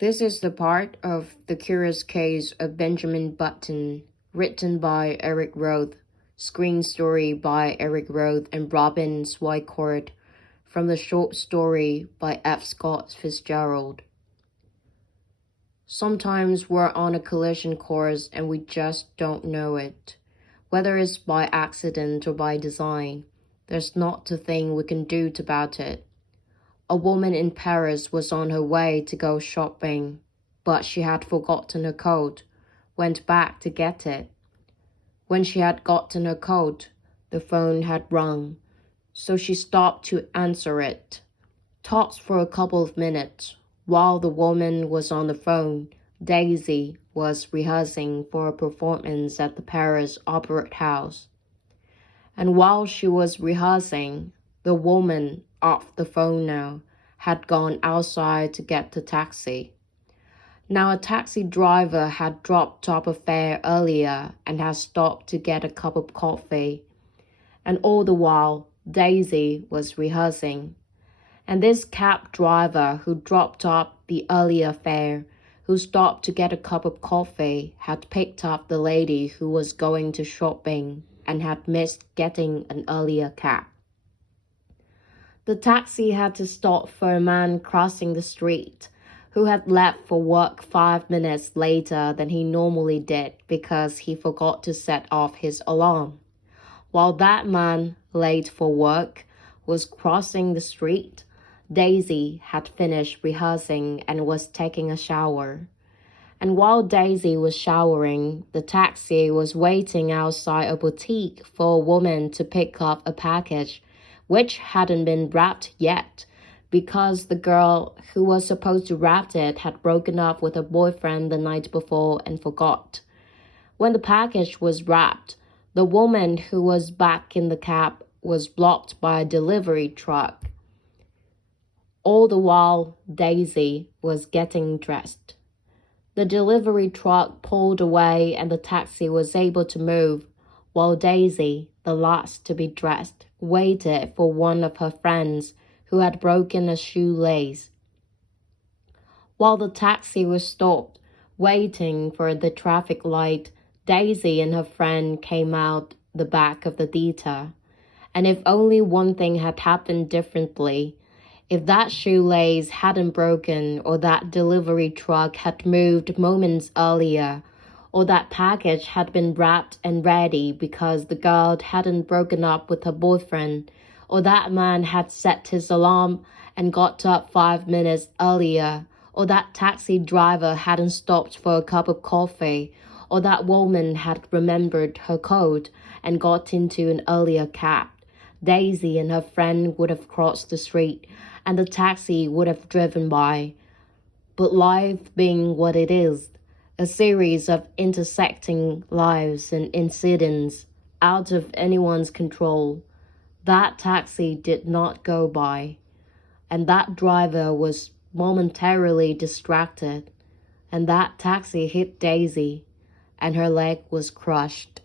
This is the part of The Curious Case of Benjamin Button, written by Eric Roth, screen story by Eric Roth and Robin Swycourt, from the short story by F. Scott Fitzgerald. Sometimes we're on a collision course and we just don't know it. Whether it's by accident or by design, there's not a thing we can do about it. A woman in Paris was on her way to go shopping, but she had forgotten her coat, went back to get it. When she had gotten her coat, the phone had rung, so she stopped to answer it. Talked for a couple of minutes. While the woman was on the phone, Daisy was rehearsing for a performance at the Paris Opera House. And while she was rehearsing, the woman, off the phone now, had gone outside to get the taxi. Now a taxi driver had dropped off a fare earlier and had stopped to get a cup of coffee. And all the while, Daisy was rehearsing. And this cab driver who dropped off the earlier fare, who stopped to get a cup of coffee, had picked up the lady who was going to shopping and had missed getting an earlier cab. The taxi had to stop for a man crossing the street, who had left for work 5 minutes later than he normally did because he forgot to set off his alarm. While that man, late for work, was crossing the street, Daisy had finished rehearsing and was taking a shower. And while Daisy was showering, the taxi was waiting outside a boutique for a woman to pick up a package which hadn't been wrapped yet because the girl who was supposed to wrap it had broken up with her boyfriend the night before and forgot. When the package was wrapped, the woman who was back in the cab was blocked by a delivery truck. All the while, Daisy was getting dressed. The delivery truck pulled away and the taxi was able to move, while Daisy, the last to be dressed, waited for one of her friends who had broken a shoelace. While the taxi was stopped, waiting for the traffic light, Daisy and her friend came out the back of the detour. And if only one thing had happened differently, if that shoelace hadn't broken, or that delivery truck had moved moments earlier, or that package had been wrapped and ready because the girl hadn't broken up with her boyfriend, or that man had set his alarm and got up 5 minutes earlier, or that taxi driver hadn't stopped for a cup of coffee, or that woman had remembered her code and got into an earlier cab, Daisy and her friend would have crossed the street and the taxi would have driven by. But life being what it is, a series of intersecting lives and incidents out of anyone's control, that taxi did not go by, and that driver was momentarily distracted, and that taxi hit Daisy, and her leg was crushed.